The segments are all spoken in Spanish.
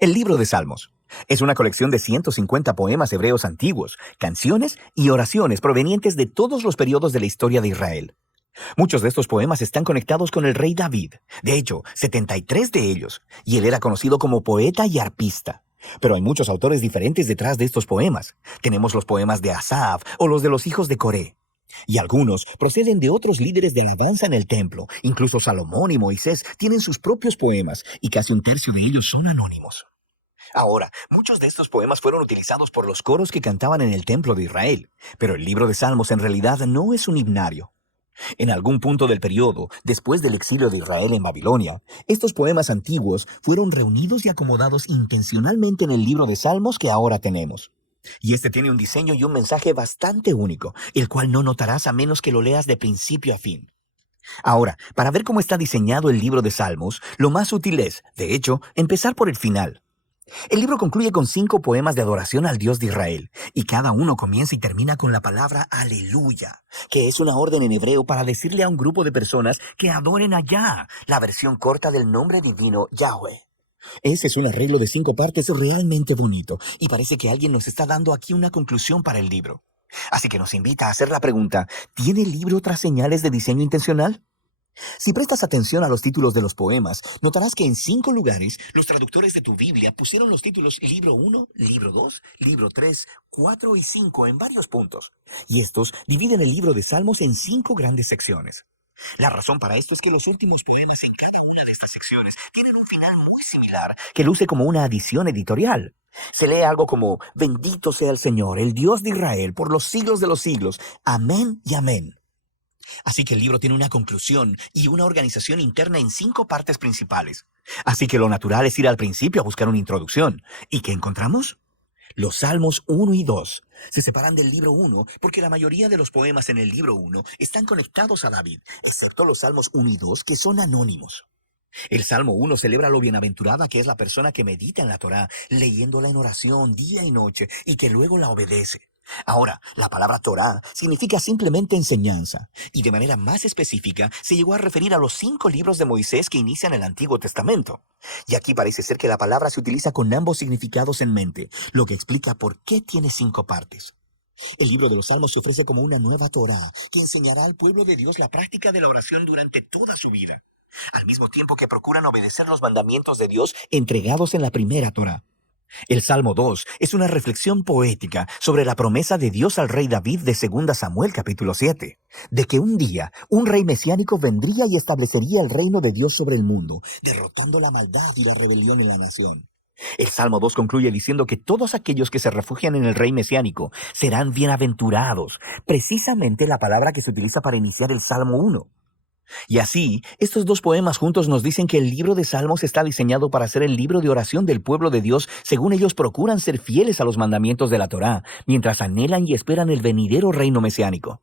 El libro de Salmos es una colección de 150 poemas hebreos antiguos, canciones y oraciones provenientes de todos los periodos de la historia de Israel. Muchos de estos poemas están conectados con el rey David, de hecho, 73 de ellos, y él era conocido como poeta y arpista. Pero hay muchos autores diferentes detrás de estos poemas. Tenemos los poemas de Asaf o los de los hijos de Coré. Y algunos proceden de otros líderes de alabanza en el templo. Incluso Salomón y Moisés tienen sus propios poemas, y casi un tercio de ellos son anónimos. Ahora, muchos de estos poemas fueron utilizados por los coros que cantaban en el templo de Israel, pero el libro de Salmos en realidad no es un himnario. En algún punto del periodo, después del exilio de Israel en Babilonia, estos poemas antiguos fueron reunidos y acomodados intencionalmente en el libro de Salmos que ahora tenemos. Y este tiene un diseño y un mensaje bastante único, el cual no notarás a menos que lo leas de principio a fin. Ahora, para ver cómo está diseñado el libro de Salmos, lo más útil es, de hecho, empezar por el final. El libro concluye con 5 poemas de adoración al Dios de Israel, y cada uno comienza y termina con la palabra aleluya, que es una orden en hebreo para decirle a un grupo de personas que adoren a Yah, la versión corta del nombre divino Yahweh. Ese es un arreglo de 5 partes realmente bonito, y parece que alguien nos está dando aquí una conclusión para el libro. Así que nos invita a hacer la pregunta, ¿tiene el libro otras señales de diseño intencional? Si prestas atención a los títulos de los poemas, notarás que en 5 lugares los traductores de tu Biblia pusieron los títulos Libro 1, Libro 2, Libro 3, 4 y 5 en varios puntos. Y estos dividen el libro de Salmos en 5 grandes secciones. La razón para esto es que los últimos poemas en cada una de estas secciones tienen un final muy similar, que luce como una adición editorial. Se lee algo como, bendito sea el Señor, el Dios de Israel, por los siglos de los siglos. Amén y amén. Así que el libro tiene una conclusión y una organización interna en 5 partes principales. Así que lo natural es ir al principio a buscar una introducción. ¿Y qué encontramos? Los Salmos 1 y 2 se separan del libro 1 porque la mayoría de los poemas en el libro 1 están conectados a David, excepto los Salmos 1 y 2 que son anónimos. El Salmo 1 celebra lo bienaventurada que es la persona que medita en la Torá, leyéndola en oración día y noche y que luego la obedece. Ahora, la palabra Torá significa simplemente enseñanza, y de manera más específica se llegó a referir a los 5 libros de Moisés que inician el Antiguo Testamento. Y aquí parece ser que la palabra se utiliza con ambos significados en mente, lo que explica por qué tiene 5 partes. El libro de los Salmos se ofrece como una nueva Torá que enseñará al pueblo de Dios la práctica de la oración durante toda su vida, al mismo tiempo que procuran obedecer los mandamientos de Dios entregados en la primera Torá. El Salmo 2 es una reflexión poética sobre la promesa de Dios al rey David de 2 Samuel capítulo 7, de que un día un rey mesiánico vendría y establecería el reino de Dios sobre el mundo, derrotando la maldad y la rebelión en la nación. El Salmo 2 concluye diciendo que todos aquellos que se refugian en el rey mesiánico serán bienaventurados, precisamente la palabra que se utiliza para iniciar el Salmo 1. Y así, estos 2 poemas juntos nos dicen que el libro de Salmos está diseñado para ser el libro de oración del pueblo de Dios según ellos procuran ser fieles a los mandamientos de la Torá, mientras anhelan y esperan el venidero reino mesiánico.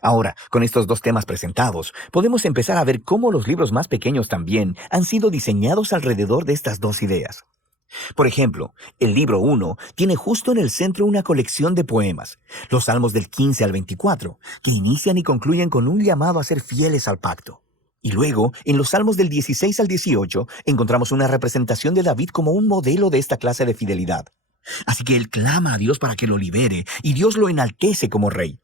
Ahora, con estos 2 temas presentados, podemos empezar a ver cómo los libros más pequeños también han sido diseñados alrededor de estas 2 ideas. Por ejemplo, el libro 1 tiene justo en el centro una colección de poemas, los Salmos del 15 al 24, que inician y concluyen con un llamado a ser fieles al pacto. Y luego, en los Salmos del 16 al 18, encontramos una representación de David como un modelo de esta clase de fidelidad. Así que él clama a Dios para que lo libere, y Dios lo enaltece como rey.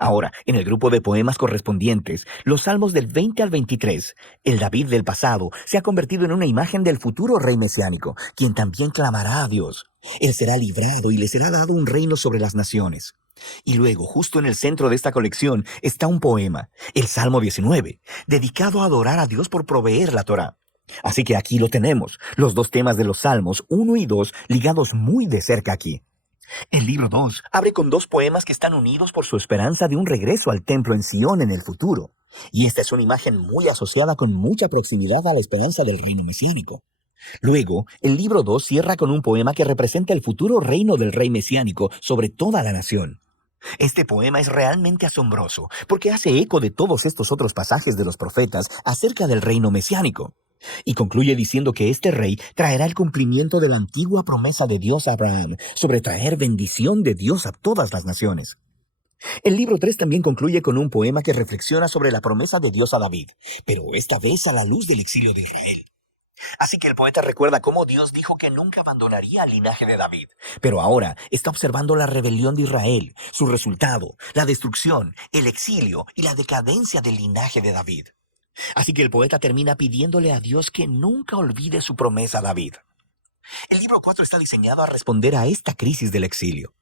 Ahora, en el grupo de poemas correspondientes, los Salmos del 20 al 23, el David del pasado se ha convertido en una imagen del futuro rey mesiánico, quien también clamará a Dios. Él será librado y le será dado un reino sobre las naciones. Y luego, justo en el centro de esta colección, está un poema, el Salmo 19, dedicado a adorar a Dios por proveer la Torá. Así que aquí lo tenemos, los 2 temas de los Salmos 1 y 2 ligados muy de cerca aquí. El libro 2 abre con 2 poemas que están unidos por su esperanza de un regreso al templo en Sion en el futuro. Y esta es una imagen muy asociada con mucha proximidad a la esperanza del reino mesiánico. Luego, el libro 2 cierra con un poema que representa el futuro reino del rey mesiánico sobre toda la nación. Este poema es realmente asombroso porque hace eco de todos estos otros pasajes de los profetas acerca del reino mesiánico. Y concluye diciendo que este rey traerá el cumplimiento de la antigua promesa de Dios a Abraham sobre traer bendición de Dios a todas las naciones. El libro 3 también concluye con un poema que reflexiona sobre la promesa de Dios a David, pero esta vez a la luz del exilio de Israel. Así que el poeta recuerda cómo Dios dijo que nunca abandonaría al linaje de David. Pero ahora está observando la rebelión de Israel, su resultado, la destrucción, el exilio y la decadencia del linaje de David. Así que el poeta termina pidiéndole a Dios que nunca olvide su promesa a David. El libro 4 está diseñado a responder a esta crisis del exilio.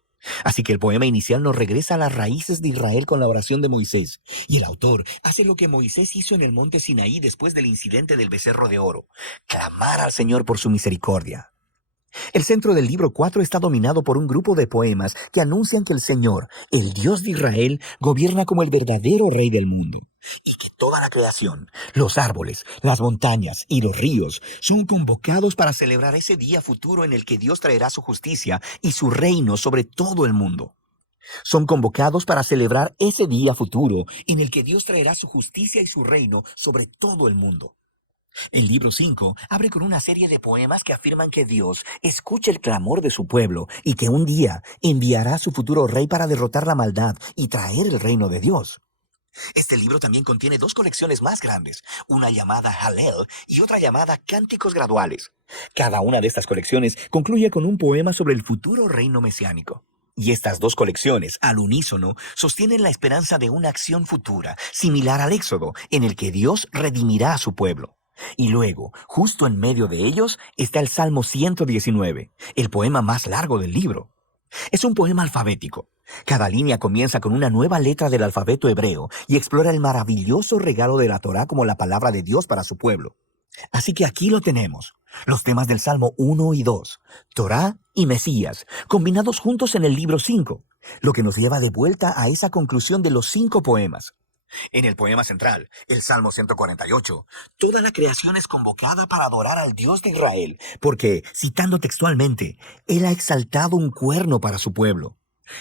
Así que el poema inicial nos regresa a las raíces de Israel con la oración de Moisés. Y el autor hace lo que Moisés hizo en el monte Sinaí después del incidente del becerro de oro: clamar al Señor por su misericordia. El centro del libro 4 está dominado por un grupo de poemas que anuncian que el Señor, el Dios de Israel, gobierna como el verdadero Rey del mundo. Toda la creación, los árboles, las montañas y los ríos son convocados para celebrar ese día futuro en el que Dios traerá su justicia y su reino sobre todo el mundo. Son convocados para celebrar ese día futuro en el que Dios traerá su justicia y su reino sobre todo el mundo. El libro 5 abre con una serie de poemas que afirman que Dios escucha el clamor de su pueblo y que un día enviará a su futuro rey para derrotar la maldad y traer el reino de Dios. Este libro también contiene dos colecciones más grandes, una llamada Hallel y otra llamada Cánticos Graduales. Cada una de estas colecciones concluye con un poema sobre el futuro reino mesiánico. Y estas dos colecciones, al unísono, sostienen la esperanza de una acción futura, similar al Éxodo, en el que Dios redimirá a su pueblo. Y luego, justo en medio de ellos, está el Salmo 119, el poema más largo del libro. Es un poema alfabético. Cada línea comienza con una nueva letra del alfabeto hebreo y explora el maravilloso regalo de la Torá como la palabra de Dios para su pueblo. Así que aquí lo tenemos, los temas del Salmo 1 y 2, Torá y Mesías, combinados juntos en el libro 5, lo que nos lleva de vuelta a esa conclusión de los 5 poemas. En el poema central, el Salmo 148, toda la creación es convocada para adorar al Dios de Israel, porque, citando textualmente, Él ha exaltado un cuerno para su pueblo.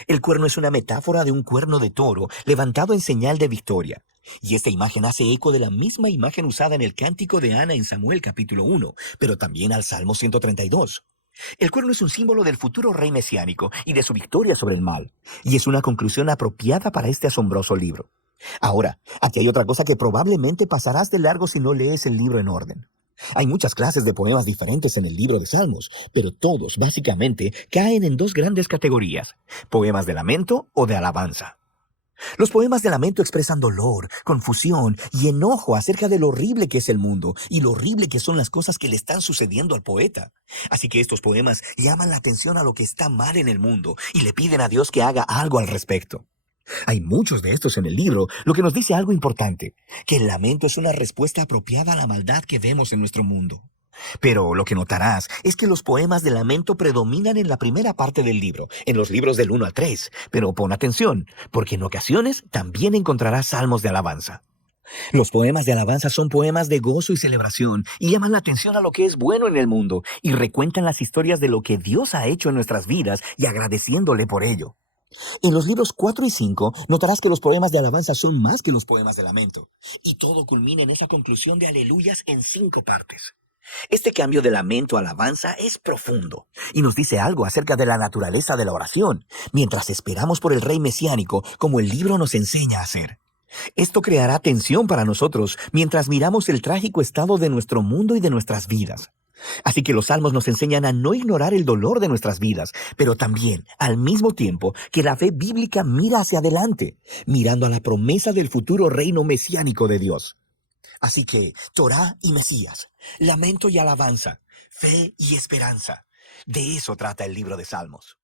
El cuerno es una metáfora de un cuerno de toro levantado en señal de victoria. Y esta imagen hace eco de la misma imagen usada en el cántico de Ana en Samuel capítulo 1, pero también al Salmo 132. El cuerno es un símbolo del futuro rey mesiánico y de su victoria sobre el mal, y es una conclusión apropiada para este asombroso libro. Ahora, aquí hay otra cosa que probablemente pasarás de largo si no lees el libro en orden. Hay muchas clases de poemas diferentes en el libro de Salmos, pero todos, básicamente, caen en dos grandes categorías: poemas de lamento o de alabanza. Los poemas de lamento expresan dolor, confusión y enojo acerca de lo horrible que es el mundo y lo horrible que son las cosas que le están sucediendo al poeta. Así que estos poemas llaman la atención a lo que está mal en el mundo y le piden a Dios que haga algo al respecto. Hay muchos de estos en el libro, lo que nos dice algo importante, que el lamento es una respuesta apropiada a la maldad que vemos en nuestro mundo. Pero lo que notarás es que los poemas de lamento predominan en la primera parte del libro, en los libros del 1 al 3. Pero pon atención, porque en ocasiones también encontrarás salmos de alabanza. Los poemas de alabanza son poemas de gozo y celebración y llaman la atención a lo que es bueno en el mundo y recuentan las historias de lo que Dios ha hecho en nuestras vidas y agradeciéndole por ello. En los libros 4 y 5 notarás que los poemas de alabanza son más que los poemas de lamento, y todo culmina en esa conclusión de aleluyas en 5 partes. Este cambio de lamento a alabanza es profundo y nos dice algo acerca de la naturaleza de la oración, mientras esperamos por el rey mesiánico como el libro nos enseña a hacer. Esto creará tensión para nosotros mientras miramos el trágico estado de nuestro mundo y de nuestras vidas. Así que los salmos nos enseñan a no ignorar el dolor de nuestras vidas, pero también, al mismo tiempo, que la fe bíblica mira hacia adelante, mirando a la promesa del futuro reino mesiánico de Dios. Así que, Torá y Mesías, lamento y alabanza, fe y esperanza. De eso trata el libro de Salmos.